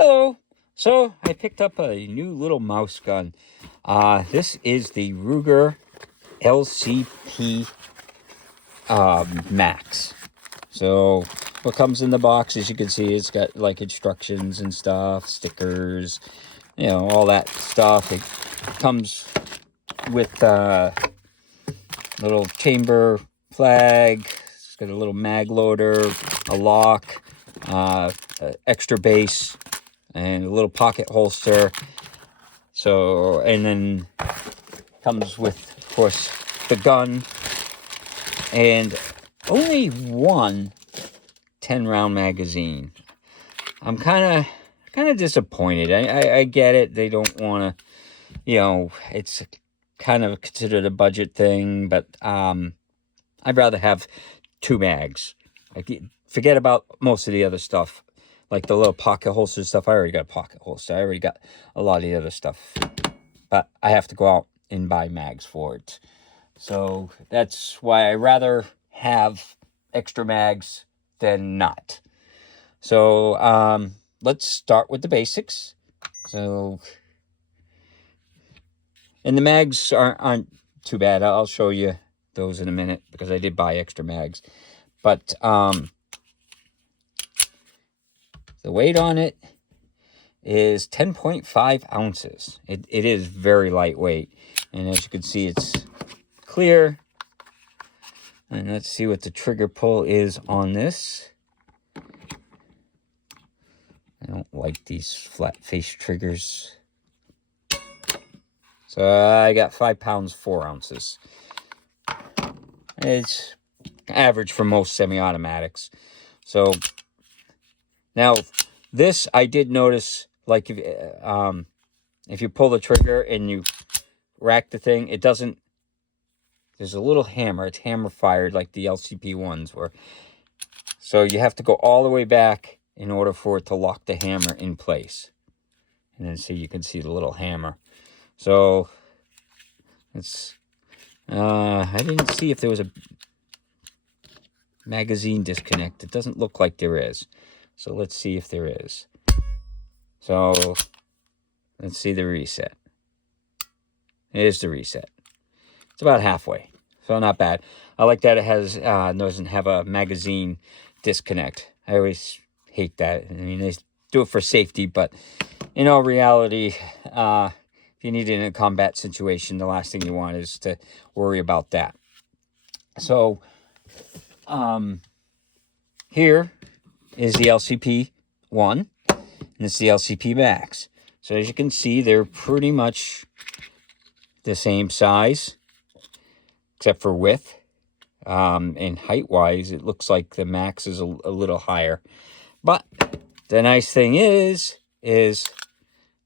Hello. So I picked up a new little mouse gun. This is the Riger LCP Max. So what comes in the box, as you can see, it's got like instructions and stuff, stickers, all that stuff. It comes with a little chamber flag. It's got a little mag loader, a lock, extra base, and a little pocket holster. So, and then comes with, of course, the gun and only one 10-round magazine. I'm kind of disappointed. I get it. They don't want to, it's kind of considered a budget thing, but I'd rather have 2 mags. Forget about most of the other stuff. Like the little pocket holster stuff, I already got a pocket holster. I already got a lot of the other stuff. But I have to go out and buy mags for it. So that's why I rather have extra mags than not. So let's start with the basics. So, and the mags aren't too bad. I'll show you those in a minute because I did buy extra mags. But the weight on it is 10.5 ounces. It is very lightweight. And as you can see, it's clear. And let's see what the trigger pull is on this. I don't like these flat face triggers. So I got 5 pounds, 4 ounces. It's average for most semi-automatics. So now this I did notice, like if you pull the trigger and you rack the thing, it doesn't, there's a little hammer. It's hammer fired like the LCP ones were. So you have to go all the way back in order for it to lock the hammer in place. And then so you can see the little hammer. So it's, I didn't see if there was a magazine disconnect. It doesn't look like there is. So let's see if there is. So let's see the reset. Here's the reset. It's about halfway, so not bad. I like that it has doesn't have a magazine disconnect. I always hate that. I mean, they do it for safety, but in all reality, if you need it in a combat situation, the last thing you want is to worry about that. So here is the LCP 1, and this is the LCP Max. So as you can see, they're pretty much the same size, except for width. And height-wise, it looks like the Max is a little higher. But the nice thing is this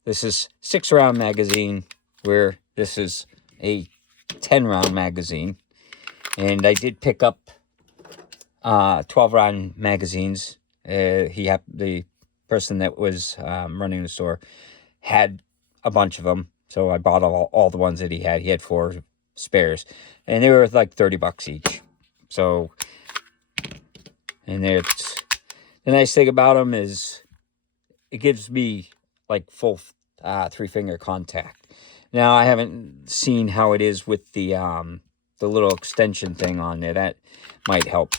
is 6-round magazine, where this is a 10-round magazine. And I did pick up 12-round magazines. The person that was running the store had a bunch of them, so I bought all the ones that he had. He had 4 spares, and they were like $30 each. So, and it's, the nice thing about them is it gives me like full 3-finger contact. Now I haven't seen how it is with the little extension thing on there. That might help,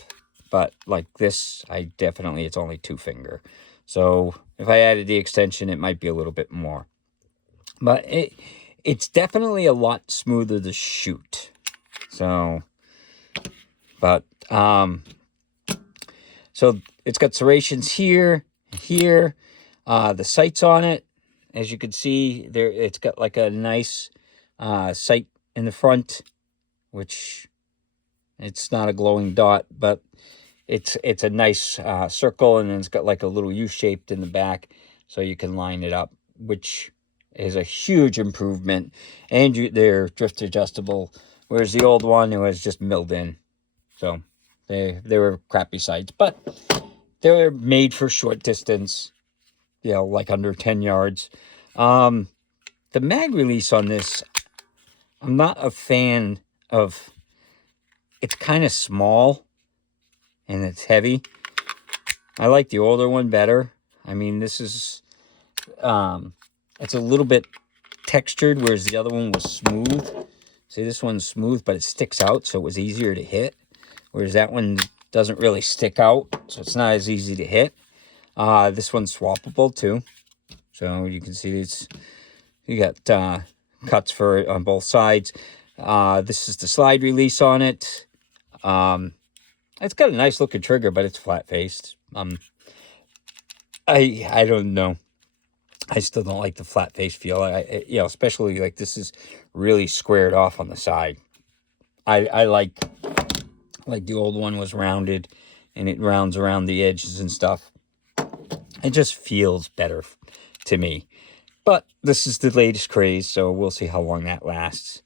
but like this, it's only 2-finger. So if I added the extension, it might be a little bit more. But it's definitely a lot smoother to shoot. So, but so it's got serrations here, here. The sights on it, as you can see, there it's got like a nice sight in the front, which it's not a glowing dot, but it's a nice circle, and then it's got like a little U-shaped in the back, so you can line it up, which is a huge improvement. And they're drift adjustable, whereas the old one, it was just milled in. So they were crappy sights, but they were made for short distance, like under 10 yards. The mag release on this, I'm not a fan of. It's kind of small and it's heavy. I like the older one better. I mean, this is it's a little bit textured, whereas the other one was smooth. See, this one's smooth, but it sticks out, so it was easier to hit. Whereas that one doesn't really stick out, so it's not as easy to hit. This one's swappable too. So you can see it's, you got cuts for it on both sides. This is the slide release on it. It's got a nice looking trigger, but it's flat faced. I don't know. I still don't like the flat face feel. You know, especially like this is really squared off on the side. I like the old one was rounded, and it rounds around the edges and stuff. It just feels better to me. But this is the latest craze, so we'll see how long that lasts.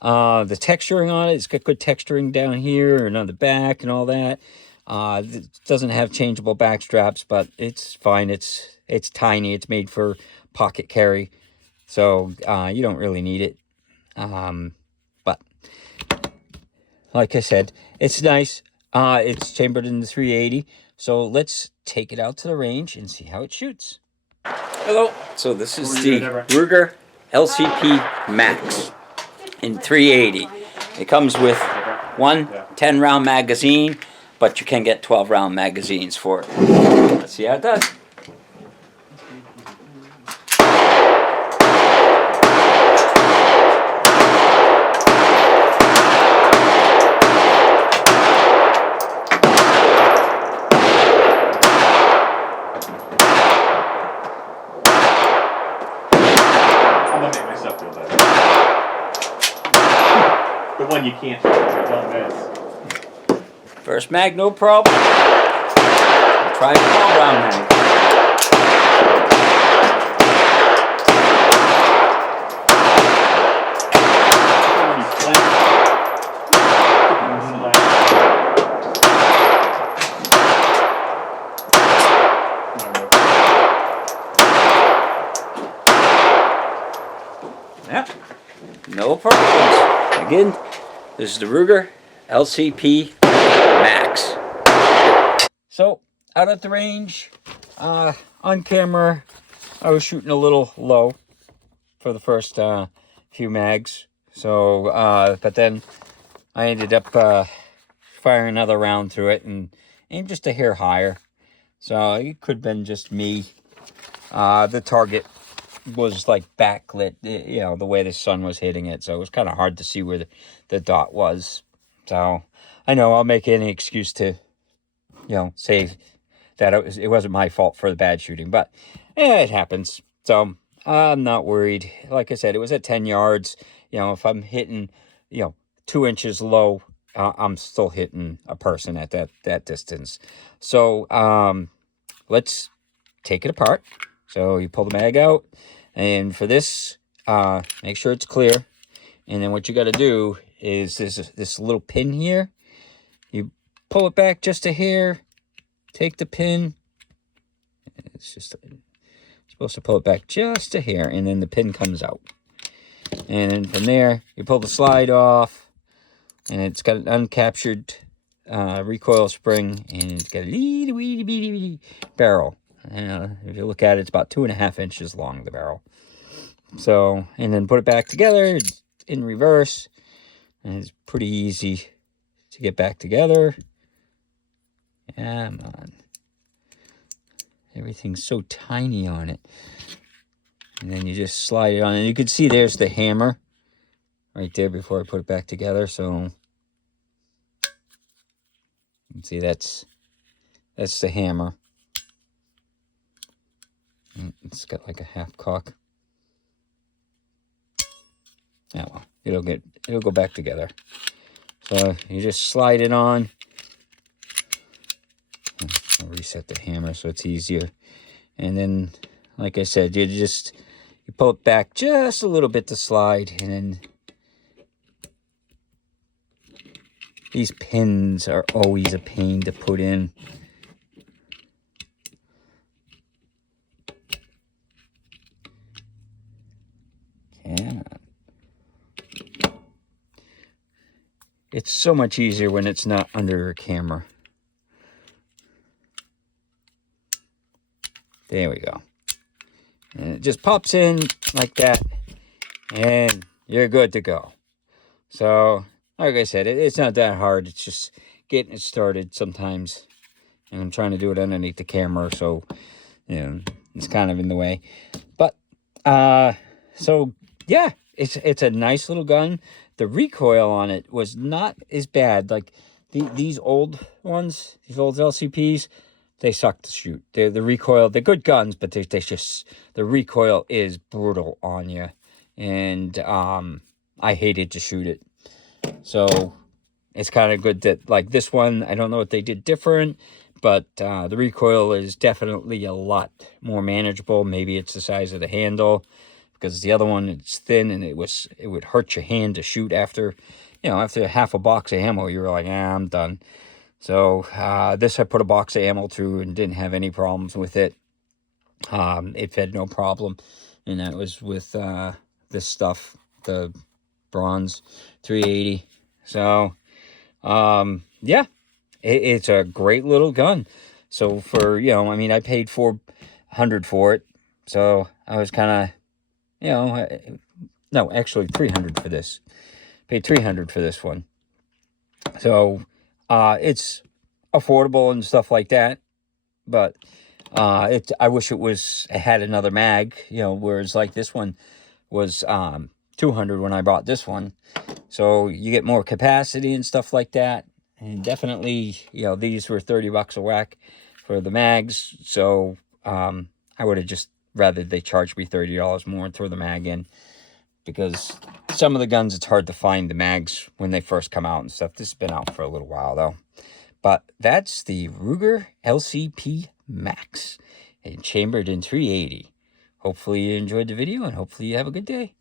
The texturing on it, it's got good texturing down here and on the back and all that. It doesn't have changeable back straps, but it's fine. It's tiny. It's made for pocket carry, so you don't really need it. But like I said, it's nice. It's chambered in the 380. So let's take it out to the range and see how it shoots. Hello. So this is the Riger LCP Max in 380. It comes with one 10-round magazine, but you can get 12-round magazines for it. Let's see how it does. I'm gonna make myself feel better. The one you can't don't miss. First mag, no problem. Try 12-round mag. Yep, no problems. Again, this is the Riger LCP Max. So, out at the range, on camera, I was shooting a little low for the first few mags. So, but then I ended up firing another round through it and aimed just a hair higher. So, it could have been just me. The target was like backlit, you know, the way the sun was hitting it, so it was kind of hard to see where the dot was. So I know I'll make any excuse to, you know, say that it wasn't my fault for the bad shooting, but it happens. So I'm not worried. Like I said, it was at 10 yards. You know, if I'm hitting, you know, 2 inches low, I'm still hitting a person at that distance. So let's take it apart. So you pull the mag out, and for this, make sure it's clear. And then what you got to do is this little pin here. You pull it back just a hair, take the pin. It's just supposed to pull it back just a hair, and then the pin comes out. And then from there, you pull the slide off, and it's got an uncaptured recoil spring, and it's got a little barrel. If you look at it, it's about 2.5 inches long, the barrel. So, and then put it back together in reverse, and it's pretty easy to get back together. Come on. Everything's so tiny on it. And then you just slide it on, and you can see there's the hammer right there before I put it back together. So you can see that's the hammer. It's got like a half cock. Yeah, well, it'll go back together. So you just slide it on. I'll reset the hammer so it's easier. And then, like I said, you pull it back just a little bit to slide, and then these pins are always a pain to put in. Yeah. It's so much easier when it's not under a camera. There we go. And it just pops in like that, and you're good to go. So, like I said, it's not that hard. It's just getting it started sometimes. And I'm trying to do it underneath the camera, so, it's kind of in the way. But, so, yeah, it's a nice little gun. The recoil on it was not as bad. Like, these old ones, these old LCPs, they suck to shoot. The recoil, they're good guns, but they just, the recoil is brutal on you. And, I hated to shoot it. So it's kind of good that, like, this one, I don't know what they did different, but the recoil is definitely a lot more manageable. Maybe it's the size of the handle, because the other one, it's thin, and it would hurt your hand to shoot after, after half a box of ammo, you were like, I'm done. So this I put a box of ammo through and didn't have any problems with it. It fed no problem, and that was with this stuff, the bronze 380. So yeah, it's a great little gun. So for, I paid $400 for it, so I was kind of, no, actually $300 for this. Paid $300 for this one. So it's affordable and stuff like that, but I wish it had another mag, whereas like this one was $200 when I bought this one. So you get more capacity and stuff like that. And definitely, these were $30 a whack for the mags. So I would have just rather they charged me $30 more and throw the mag in, because some of the guns, it's hard to find the mags when they first come out and stuff. This has been out for a little while though. But that's the Riger LCP Max, and chambered in 380. Hopefully you enjoyed the video, and hopefully you have a good day.